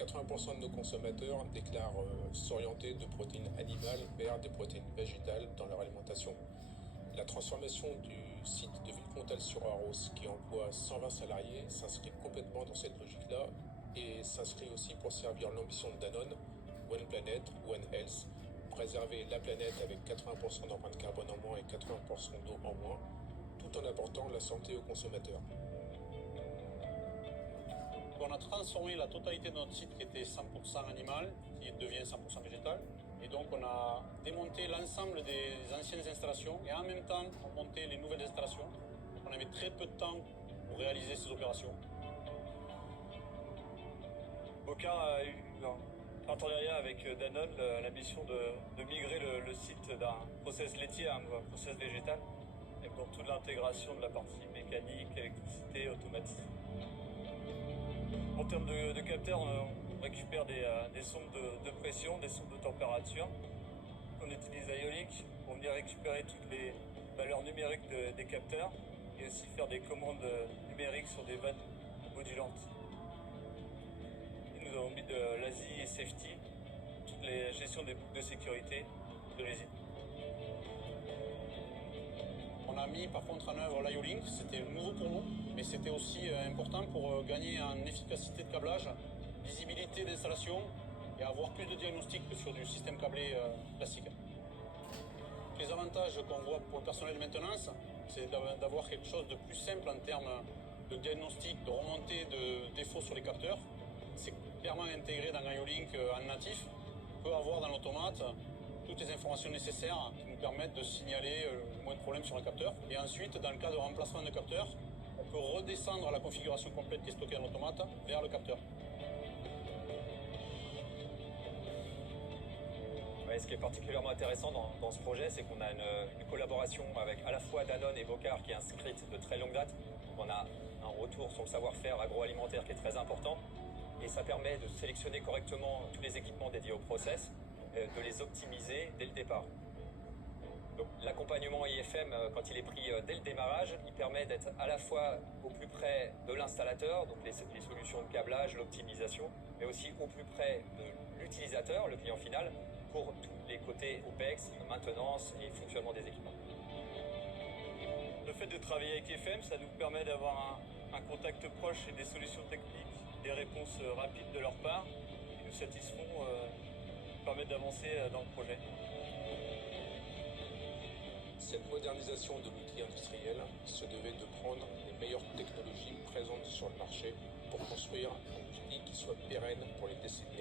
80% de nos consommateurs déclarent s'orienter de protéines animales vers des protéines végétales dans leur alimentation. La transformation du site de Villecontal-sur-Arros, qui emploie 120 salariés, s'inscrit complètement dans cette logique-là et s'inscrit aussi pour servir l'ambition de Danone, One Planet, One Health, préserver la planète avec 80% d'empreinte carbone en moins et 80% d'eau en moins, tout en apportant la santé aux consommateurs. On a transformé la totalité de notre site qui était 100% animal, qui devient 100% végétal. Et donc on a démonté l'ensemble des anciennes installations et en même temps on montait les nouvelles installations. On avait très peu de temps pour réaliser ces opérations. Bocar a eu un partenariat avec Danone, la mission de migrer le site d'un process laitier à un process végétal, avec donc toute l'intégration de la partie mécanique, électricité, automatisme. En termes de capteurs, on récupère des sondes de pression, des sondes de température. On utilise IOLINK pour venir récupérer toutes les valeurs numériques des capteurs et aussi faire des commandes numériques sur des vannes modulantes. Et nous avons mis de l'ASI et Safety, toutes les gestions des boucles de sécurité de l'usine. On a mis par contre en œuvre l'IOLINK, c'était nouveau pour nous, mais c'était aussi important pour gagner en efficacité de câblage, visibilité d'installation et avoir plus de diagnostics que sur du système câblé classique. Les avantages qu'on voit pour le personnel de maintenance, c'est d'avoir quelque chose de plus simple en termes de diagnostic, de remontée de défauts sur les capteurs. C'est clairement intégré dans l'IOLINK en natif. On peut avoir dans l'automate toutes les informations nécessaires qui nous permettent de signaler le moins de problèmes sur un capteur. Et ensuite, dans le cas de remplacement de capteur, on peut redescendre la configuration complète qui est stockée dans l'automate vers le capteur. Ouais, ce qui est particulièrement intéressant dans ce projet, c'est qu'on a une collaboration avec à la fois Danone et Bocar qui est inscrite de très longue date. Donc on a un retour sur le savoir-faire agroalimentaire qui est très important et ça permet de sélectionner correctement tous les équipements dédiés au process, de les optimiser dès le départ. Donc l'accompagnement IFM, quand il est pris dès le démarrage, il permet d'être à la fois au plus près de l'installateur, donc les solutions de câblage, l'optimisation, mais aussi au plus près de l'utilisateur, le client final, pour tous les côtés OPEX, maintenance et fonctionnement des équipements. Le fait de travailler avec IFM, ça nous permet d'avoir un contact proche et des solutions techniques, des réponses rapides de leur part, qui nous satisfont, permettent d'avancer dans le projet. Cette modernisation de l'outil industriel se devait de prendre les meilleures technologies présentes sur le marché pour construire un outil qui soit pérenne pour les décennies